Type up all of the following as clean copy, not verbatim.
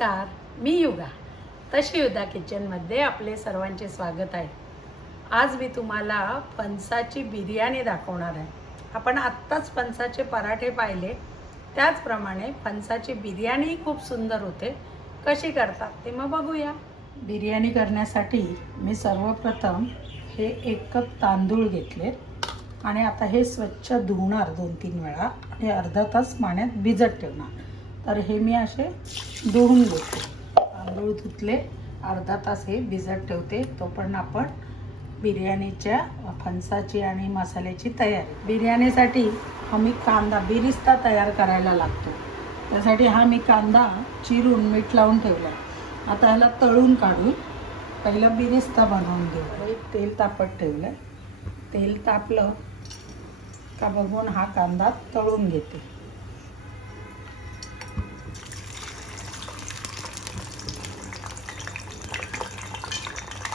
नमस्कार, मी युगा. तशी युगा किचनमध्ये आपले सर्वांचे स्वागत आहे. आज मी तुम्हाला फणसाची बिर्याणी दाखवणार आहे. आपण आत्ताच फणसाचे पराठे पाहिले, त्याचप्रमाणे फणसाची बिर्याणी खूप सुंदर होते. कशी करतात ते मग बघूया. बिर्याणी करण्यासाठी मी सर्वप्रथम हे 1 कप तांदूळ घेतले आणि आता हे स्वच्छ धुणार 2-3 वेळा आणि अर्धा तास पाण्यात भिजत ठेवणार. तर हे मी असे धुवून घेते. तांदूळ धुतले, अर्धा तास हे भिजत ठेवते. तोपर्यंत आपण बिर्याणीच्या फणसाची आणि मसाल्याची तयारी. बिर्याणीसाठी आम्ही कांदा बिरिस्ता तयार करायला लागतो. त्यासाठी हा मी कांदा चिरून मीठ लावून ठेवला. आता ह्याला तळून काढून पहिलं बिरिस्ता बनवून घेऊ. तेल तापत ठेवलं. तेल तापलं का बघून हा कांदा तळून घेते.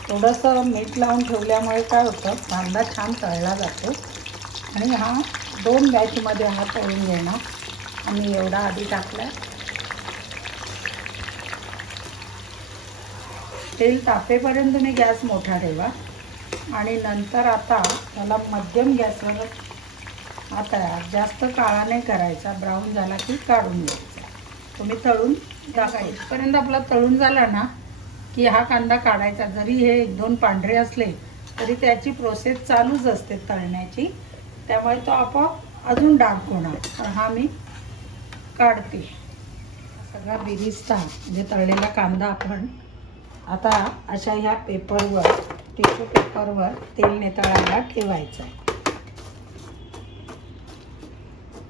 थोडंसं मीठ लावून ठेवल्यामुळे काय होतं, कांदा छान तळला जातो आणि हा 2 बॅचमध्ये हा तळून घेणार. आम्ही एवढा आधी टाकला. तेल तापेपर्यंत तुम्ही गॅस मोठा ठेवा आणि नंतर आता त्याला मध्यम गॅसवर हा तयार. जास्त काळा नाही करायचा. ब्राऊन झाला की काढून घ्यायचा. तुम्ही तळून टाकायचं. इथपर्यंत आपला तळून झाला ना की हा कांदा काढायचा. जरी हे 1-2 पांढरे असले तरी त्याची प्रोसेस चालूच असते तळण्याची, त्यामुळे तो आपोआप अजून डार्क होणार. तर हा मी काढते. सगळा बिरिस्ता म्हणजे तळलेला कांदा आपण आता अशा ह्या पेपरवर, टिश्यू पेपरवर तेल नितळायला ठेवायचं आहे.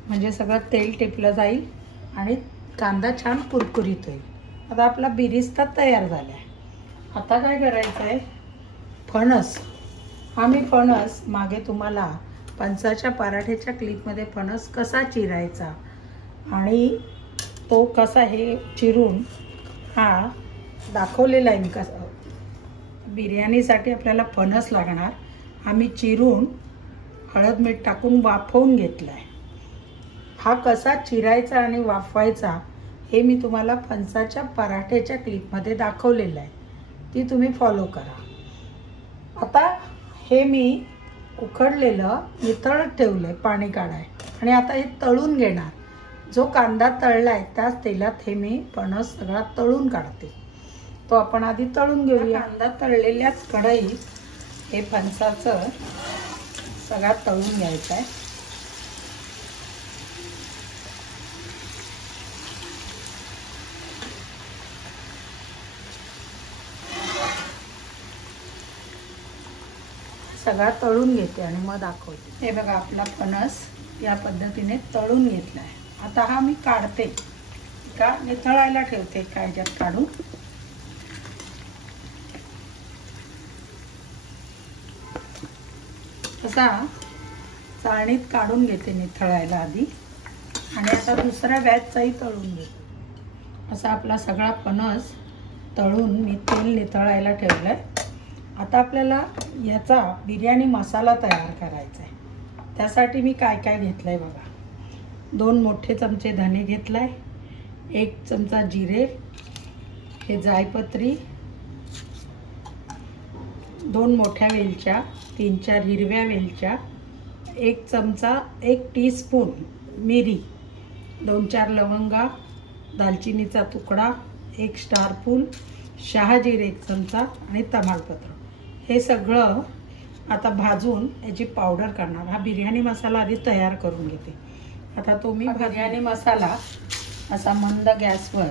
म्हणजे सगळं तेल टिपलं जाईल आणि कांदा छान कुरकुरीत होईल. आता आपला बिरिस्ता तयार झाला आहे. आता काय करायचं आहे, फणस. हा मी फणस मागे तुम्हाला फणसाच्या पराठ्याच्या क्लिपमध्ये फणस कसा चिरायचा आणि तो कसा हे चिरून हा दाखवलेला आहे. कसा बिर्याणीसाठी आपल्याला फणस लागणार. हा मी चिरून हळद मीठ टाकून वाफवून घेतला आहे. हा कसा चिरायचा आणि वाफवायचा हे मी तुम्हाला फणसाच्या पराठ्याच्या क्लिपमध्ये दाखवलेलं आहे. ती तुम्ही फॉलो करा. आता हे मी उकडलेलं नितळत ठेवलं आहे पाणी काढाय आणि आता हे तळून घेणार. जो कांदा तळला आहे त्याच तेलात हे मी फणस सगळा तळून काढते. तो आपण आधी तळून घेऊया. कांदा तळलेल्याच कढईत हे फणसाचं सगळा तळून घ्यायचं आहे. सगळा तळून घेते आणि मग दाखवते. हे बघा, आपला फणस या पद्धतीने तळून घेतला आहे. आता हा मी काढते का नितळायला ठेवते कायच्यात काढून. असा चाळणीत काढून घेते नितळायला आधी आणि आता दुसऱ्या बॅचचाही तळून घेते. असा आपला सगळा फणस तळून मी तेल नितळायला ठेवलं आहे. आता आपल्याला याचा बिर्याणी मसाला तयार करायचा आहे. त्यासाठी मी काय काय घेतलं आहे बघा. 2 मोठे चमचे धने घेतला आहे, 1 चमचा जिरे, हे जायपत्री, 2 मोठ्या वेलच्या, 3-4 हिरव्या वेलच्या, 1 चमचा 1 टीस्पून मिरी, 2-4 लवंगा, दालचिनीचा तुकडा, 1 स्टार फूल, शहाजीरे 1 चमचा आणि तमालपत्र. हे सगळं आता भाजून याची पावडर करणार. हा बिर्याणी मसाला आधी तयार करून घेते. आता तो मी बिर्याणी मसाला असा मंद गॅसवर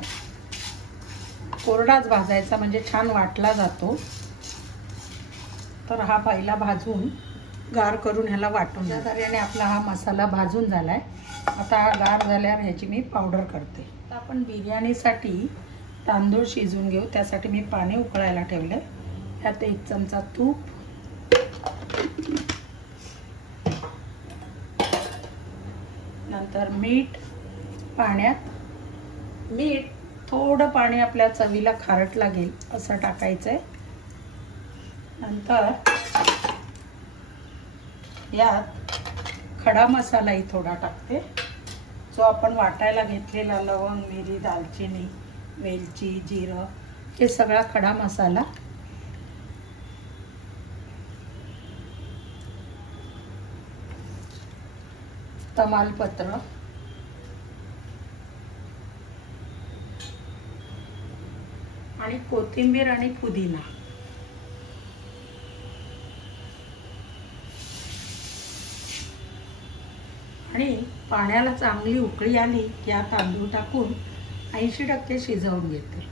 कोरडाच भाजायचा, म्हणजे छान वाटला जातो. तर हा पहिला भाजून गार करून ह्याला वाटून या तऱ्हेने आपला हा मसाला भाजून झालाय. आता हा गार झाल्यावर ह्याची मी पावडर करते. आता आपण बिर्याणीसाठी तांदूळ शिजवून घेऊ. त्यासाठी मी पाणी उकळायला ठेवलंय. त्यात 1 चमचा तूप, नंतर मीठ. पाण्यात मीठ थोडं, पाणी आपल्या चवीला खारट लागेल असं टाकायचंय. नंतर यात खडा मसालाही थोडा टाकते, जो आपण वाटायला घेतलेला लवंग, मिरी, दालचिनी वेलची, जिरं, हे सगळा खडा मसाला, तमालपत्र, आणि कोथिंबीर आणि पुदिना. आणि पाण्याला चांगली उकळी आली की हा तांदूळ टाकून 80% शिजवून घेते.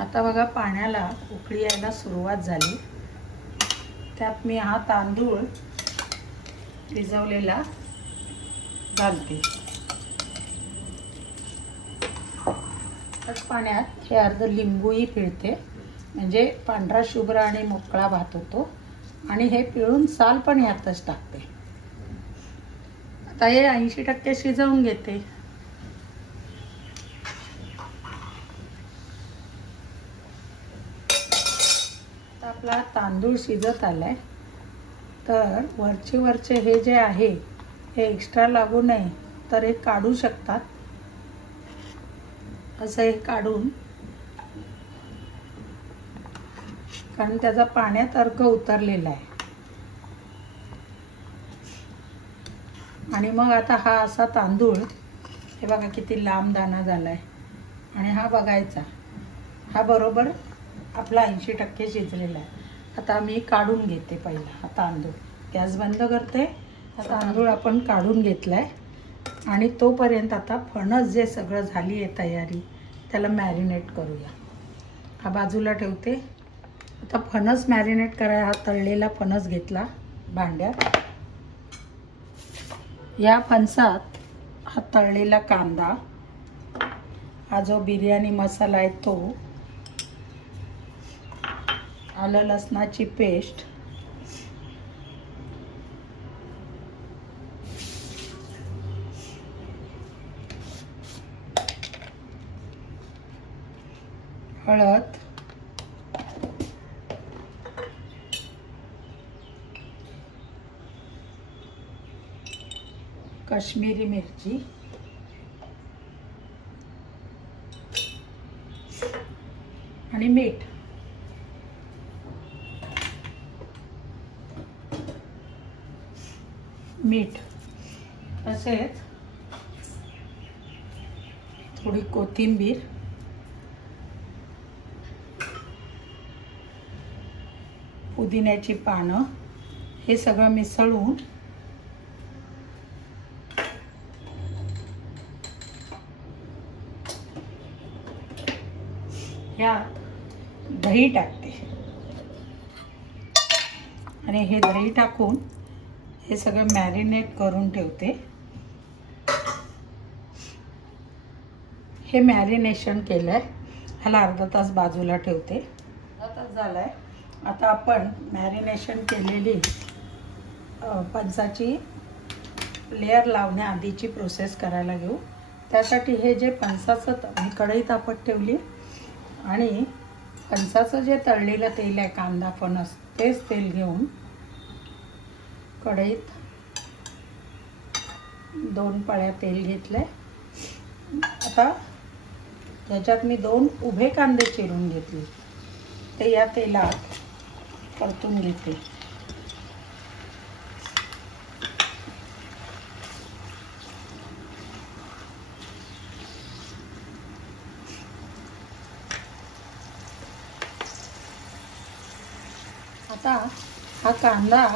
आता बघा पाण्याला उकळी यायला सुरुवात झाली. त्यात मी हा तांदूळ भिजवलेला घालते. त्याच पाण्यात हे अर्ध लिंबूही पिळते, म्हणजे पांढरा शुभ्र आणि मोकळा भात होतो. आणि हे पिळून साल पण यातच टाकते. आता हे 80% शिजवून घेते. आता आपला तांदूळ शिजत आलाय, तर वरचे हे जे आहे हे एक्स्ट्रा लागू नये तर हे काढू शकतात. असं हे काढून, कारण त्याचा पाण्यात अर्क उतरलेला आहे. आणि मग आता हा असा तांदूळ, हे बघा किती लांब दाणा झालाय. आणि हा बघायचा, हा बरोबर आपला 80% शिजलेला आहे. आता मी काढून घेते पहिला हा तांदूळ. गॅस बंद करते. हा तांदूळ आपण काढून घेतलाय. आणि तोपर्यंत आता फणस जे सगळं झाली आहे तयारी, त्याला मॅरिनेट करूया. हा बाजूला ठेवते. आता फणस मॅरिनेट करायला हा तळलेला फणस घेतला भांड्यात. या फणसात हा तळलेला कांदा, हा जो बिर्याणी मसाला आहे तो, आलं लसणाची पेस्ट, हळद, काश्मीरी मिरची, आणि मीठ. तसेच थोडी कोथिंबीर, पुदिन्याची पानं, हे सगळं मिसळून यात दही टाकते. आणि हे दही टाकून हे सगळं मॅरिनेट करून ठेवते. हे मॅरिनेशन केलंय, ह्याला अर्धा तास बाजूला ठेवते. अर्धा तास झालाय. आता आपण मॅरिनेशन केलेली फणसाची लेअर लावण्याआधीची प्रोसेस करायला घेऊ. त्यासाठी हे जे फणसाचं मी कढई तापत ठेवली, आणि फणसाचं जे तळलेलं तेल आहे, कांदा फणस, तेच तेल घेऊन कढईत 2 पळ्या तेल घेतले. आता याच्यात मी 2 उभे कांदे चिरून घेतले, ते या तेलात परतून घेते. आता हा कांदा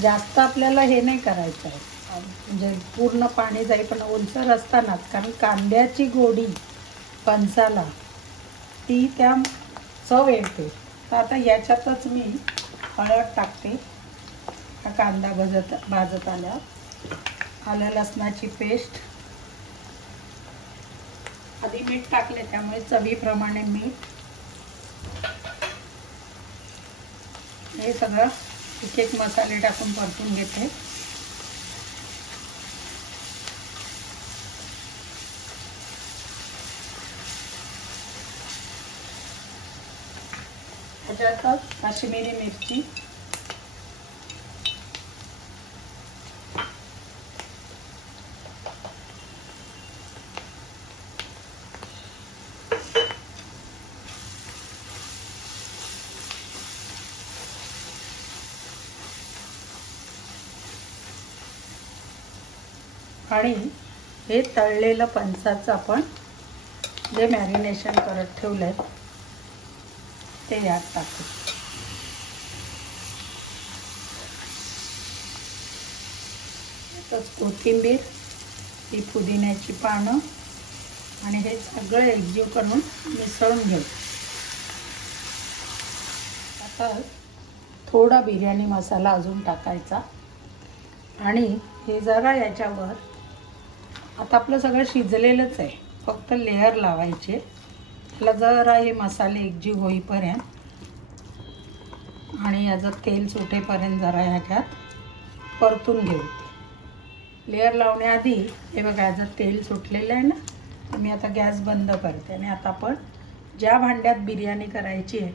जास्त आपल्याला हे नाही करायचं आहे, म्हणजे पूर्ण पाणी जाई, पण ओलसर असतानाच, कारण कांद्याची गोडी फणसाला ती त्या चव येते. तर आता याच्यातच मी हळद टाकते. हा कांदा भाजत आला. आलं लसणाची पेस्ट, आधी मीठ टाकले त्यामुळे चवीप्रमाणे मीठ. हे सगळं एक एक मसाले टाकून परतून घेते. त्याच्यातच काश्मीरी मिरची, आणि हे तळलेलं फणसाचं आपण जे मॅरिनेशन करत ठेवलंय ते यात टाकू. तसंच कोथिंबीर, ही पुदिन्याची पानं आणि हे सगळं एकजीव करून मिसळून घेऊ. आता थोडा बिर्याणी मसाला अजून टाकायचा आणि हे जरा याच्यावर, आता आपलं सगळं शिजलेलंच आहे, फक्त लेयर लावायचे. त्याला जरा हे मसाले एकजीव होईपर्यंत आणि याचं तेल सुटेपर्यंत जरा ह्याच्यात परतून घेऊ. लेयर लावण्याआधी हे बघा याचं तेल सुटलेलं आहे ना, तर मी आता गॅस बंद करते आणि आता आपण ज्या भांड्यात बिर्याणी करायची आहे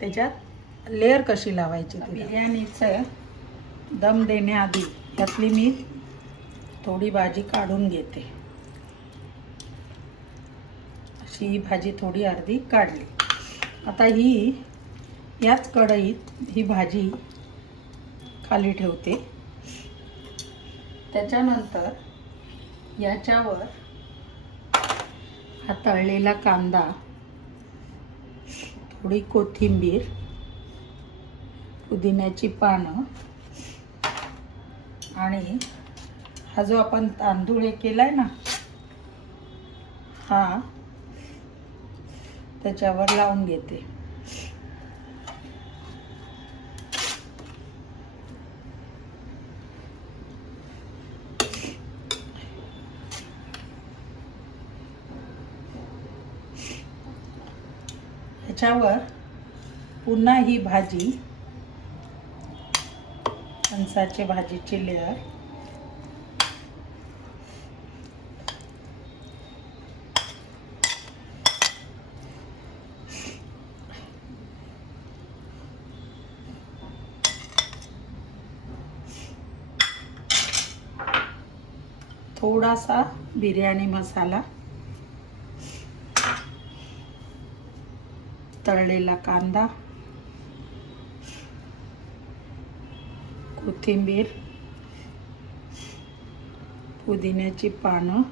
त्याच्यात लेयर कशी लावायची. बिर्याणीचं दम देण्याआधी त्यातली मी थोडी भाजी काढून घेते. अशी ही भाजी थोडी अर्धी काढली. आता ही याच कढईत ही भाजी खाली ठेवते. त्याच्यानंतर याच्यावर हा तळलेला कांदा, थोडी कोथिंबीर, पुदिन्याची पानं आणि हा जो आपण तांदूळ केलाय ना हा त्याच्यावर लावून घेते. त्याच्यावर पुन्हा ही भाजी, फणसाची भाजीची लेयर, थोडासा बिर्याणी मसाला, तळलेला कांदा, कोथिंबीर, पुदिन्याची पानं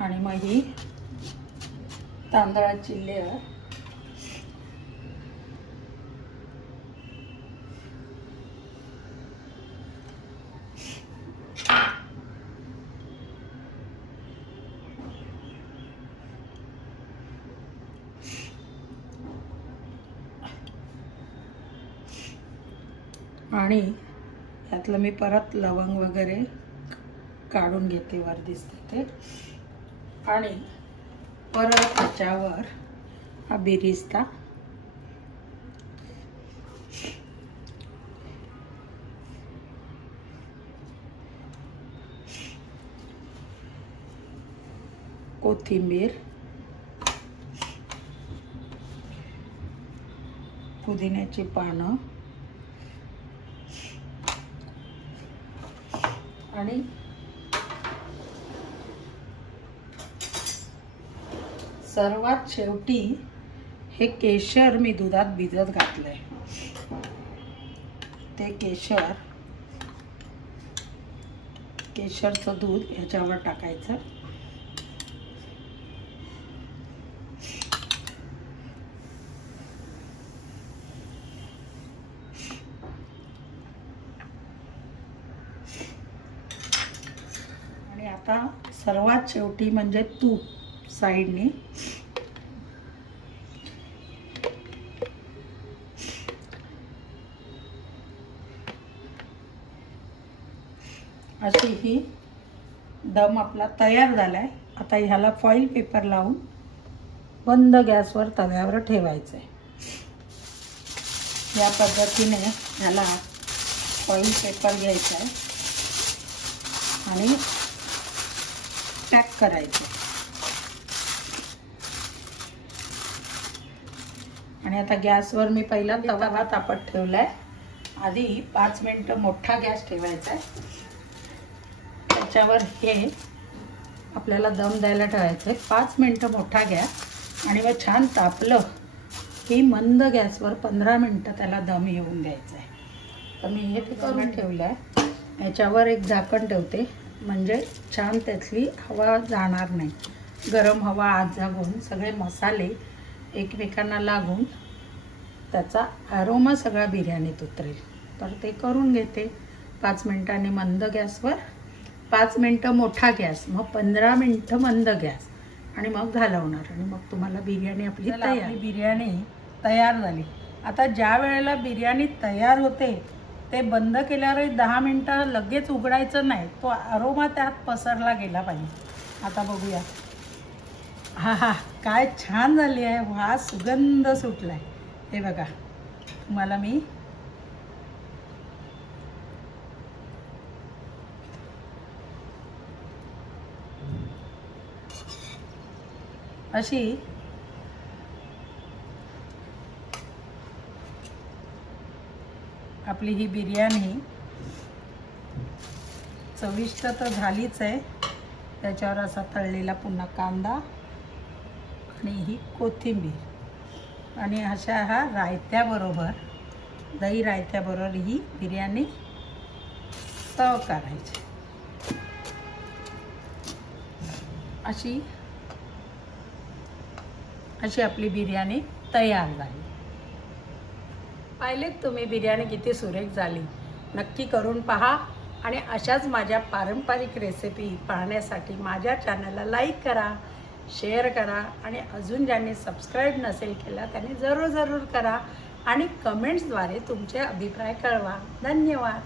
आणि मग ही तांदळाची लेयर. आणि यातलं मी परत लवंग वगैरे काढून घेते, वर दिसते ते. आणि परत त्याच्यावर हा बिरिस्ता, कोथिंबीर, पुदिन्याची पानं आणि सर्वात शेवटी हे केशर मी दुधात भिजत घातलंय. ते केशरचं दूध ह्याच्यावर टाकायचं. आणि आता सर्वात शेवटी म्हणजे तूप साइडने. अशी ही दम आपला तयार झालाय. आता ह्याला फॉइल पेपर लावून बंद गॅसवर तव्यावर ठेवायचं आहे. या पद्धतीने ह्याला फॉइल पेपर घ्यायचा आहे आणि पॅक करायचं. आणि आता गॅसवर मी पहिला तवा तापत ठेवलाय. आधी 5 मिनिटं मोठा गॅस ठेवायचा आहे. त्याच्यावर हे आपल्याला दम द्यायला ठेवायचं आहे. 5 मिनिटं मोठा गॅस आणि मग छान तापलं की मंद गॅसवर 15 मिनिटं त्याला दम येऊन द्यायचा आहे. तर मी हे ते करून ठेवलं आहे. याच्यावर एक झाकण ठेवते म्हणजे छान त्यातली हवा जाणार नाही. गरम हवा आत जागून सगळे मसाले एकमेकांना लागून त्याचा अरोमा सगळा बिर्याणीत उतरेल. तर ते करून घेते 5 मिनिटांनी मंद गॅसवर, 5 मिनटं मोठा गॅस, मग 15 मिनटं मंद गॅस आणि मग घालवणार आणि मग तुम्हाला बिर्याणी आपली तयार. बिर्याणी तयार झाली. आता ज्या वेळेला बिर्याणी तयार होते ते बंद केल्यावर 10 मिनटं लगेच उघडायचं नाही, तो अरोमा त्यात पसरला गेला पाहिजे. आता बघूया. हा हा, काय छान झाली आहे. हा सुगंध सुटलाय. हे बघा, तुम्हाला मी अशी आपली ही बिर्याणी चविष्ट तर झालीच आहे. त्याच्यावर असा तळलेला पुन्हा कांदा आणि ही कोथिंबीर आणि अशा हा रायत्याबरोबर, दही रायत्याबरोबर ही बिर्याणी सर्व करायची. अशी आपली बिर्याणी तयार झाली. पाहिलेत तुम्ही बिर्याणी किती सुरेख झाली. नक्की करून पहा आणि अशाच माझ्या पारंपरिक रेसिपी पाहण्यासाठी माझ्या चॅनलला लाईक करा, शेअर करा आणि अजून ज्यांनी सबस्क्राईब नसेल केला त्यांनी जरूर करा आणि कमेंट्सद्वारे तुमचे अभिप्राय कळवा. धन्यवाद.